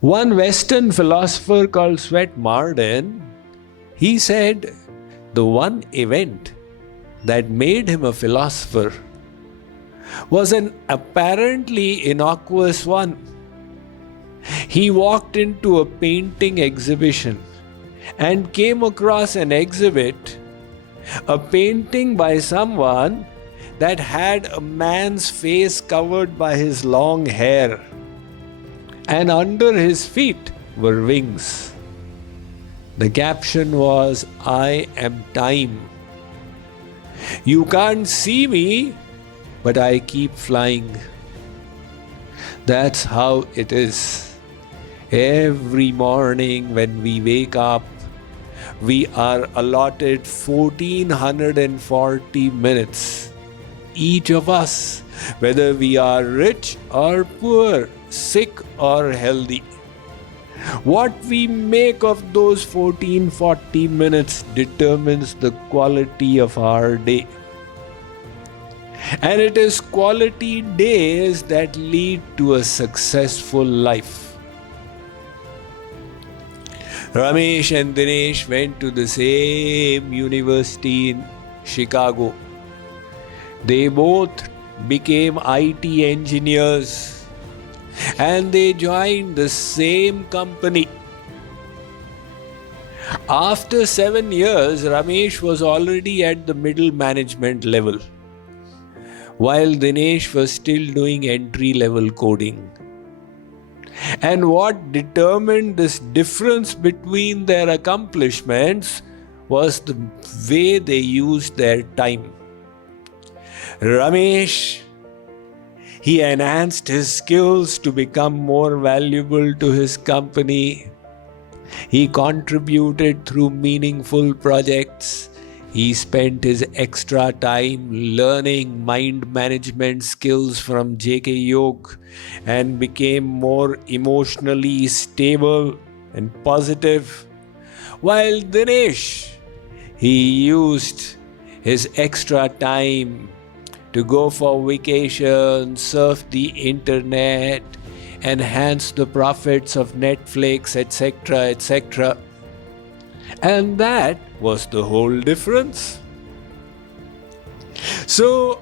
One Western philosopher called Sweat Marden, he said the one event that made him a philosopher was an apparently innocuous one. He walked into a painting exhibition and came across an exhibit, a painting by someone that had a man's face covered by his long hair, and under his feet were wings. The caption was, "I am time. You can't see me, but I keep flying." That's how it is. Every morning when we wake up, we are allotted 1440 minutes. Each of us, whether we are rich or poor, sick or healthy. What we make of those 1440 minutes determines the quality of our day. And it is quality days that lead to a successful life. Ramesh and Dinesh went to the same university in Chicago. They both became IT engineers and they joined the same company. After 7 years, Ramesh was already at the middle management level, while Dinesh was still doing entry-level coding. And what determined this difference between their accomplishments was the way they used their time. Ramesh, he enhanced his skills to become more valuable to his company. He contributed through meaningful projects. He spent his extra time learning mind management skills from JKYog and became more emotionally stable and positive. While Dinesh, he used his extra time to go for vacation, surf the internet, enhance the profits of Netflix, etc., etc. And that was the whole difference. So,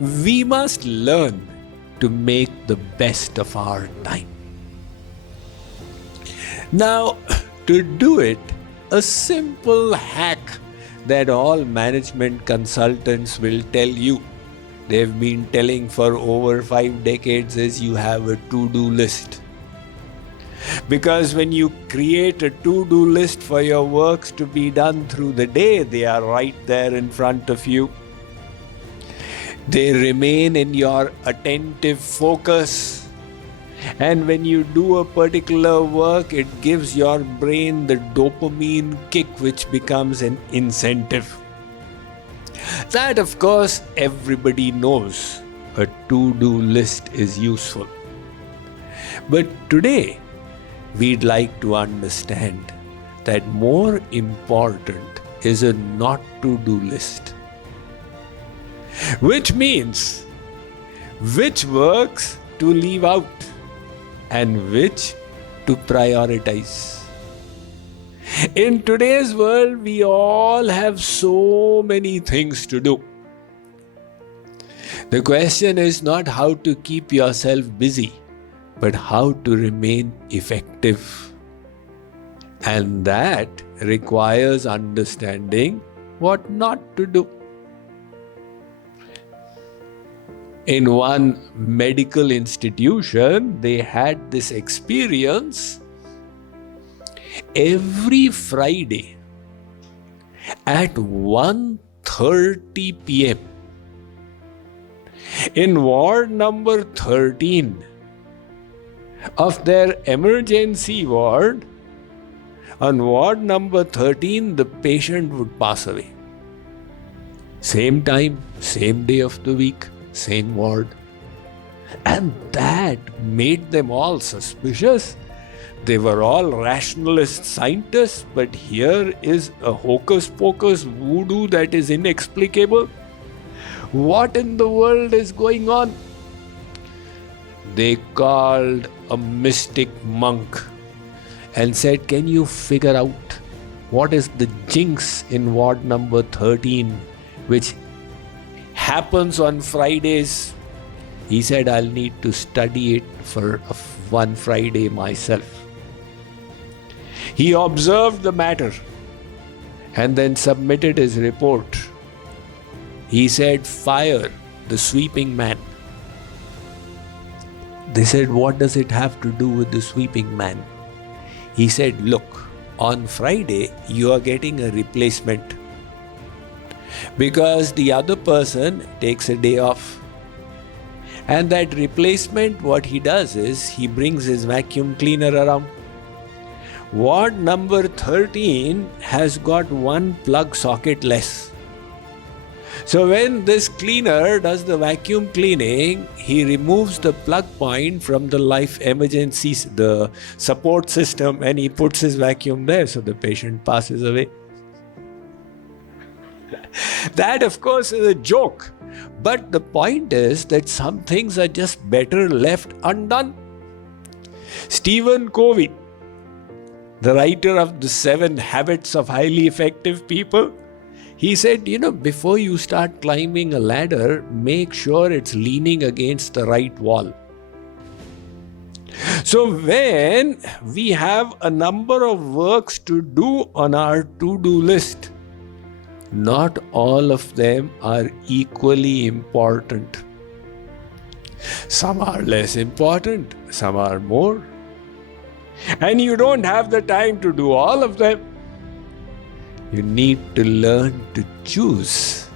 we must learn to make the best of our time. Now, to do it, a simple hack that all management consultants will tell you, they've been telling for over 5 decades, is you have a to-do list. Because when you create a to-do list for your works to be done through the day, they are right there in front of you. They remain in your attentive focus. And when you do a particular work, it gives your brain the dopamine kick, which becomes an incentive. That, of course, everybody knows a to-do list is useful. But today, we'd like to understand that more important is a not to-do list. Which means which works to leave out and which to prioritize. In today's world, we all have so many things to do. The question is not how to keep yourself busy, but how to remain effective. And that requires understanding what not to do. In one medical institution, they had this experience. Every Friday at 1:30 p.m. in ward number 13 of their emergency ward, on ward number 13, the patient would pass away. Same time, same day of the week, same ward. And that made them all suspicious. They were all rationalist scientists, but here is a hocus-pocus voodoo that is inexplicable. What in the world is going on? they called a mystic monk and said, "Can you figure out what is the jinx in ward number 13, which happens on Fridays?" He said, "I'll need to study it for one Friday myself." He observed the matter and then submitted his report. He said, "Fire the sweeping man." They said, "What does it have to do with the sweeping man?" He said, "Look, on Friday you are getting a replacement because the other person takes a day off. And that replacement, what he does is he brings his vacuum cleaner around. Ward number 13 has got one plug socket less. So when this cleaner does the vacuum cleaning, he removes the plug point from the life emergencies, the support system, and he puts his vacuum there, so the patient passes away." That, of course, is a joke. But the point is that some things are just better left undone. Stephen Covey, the writer of the 7 Habits of Highly Effective People, he said, before you start climbing a ladder, make sure it's leaning against the right wall. So when we have a number of works to do on our to-do list, not all of them are equally important. Some are less important, some are more. And you don't have the time to do all of them. You need to learn to choose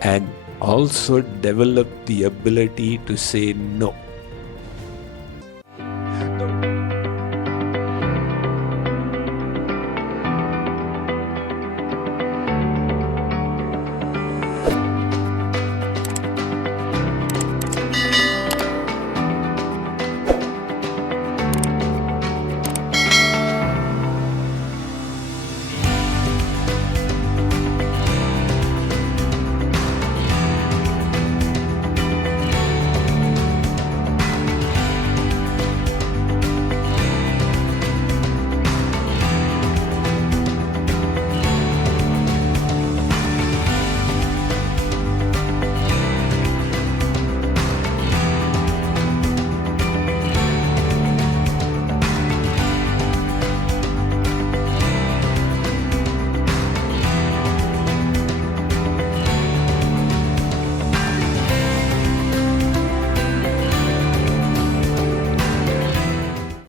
and also develop the ability to say no.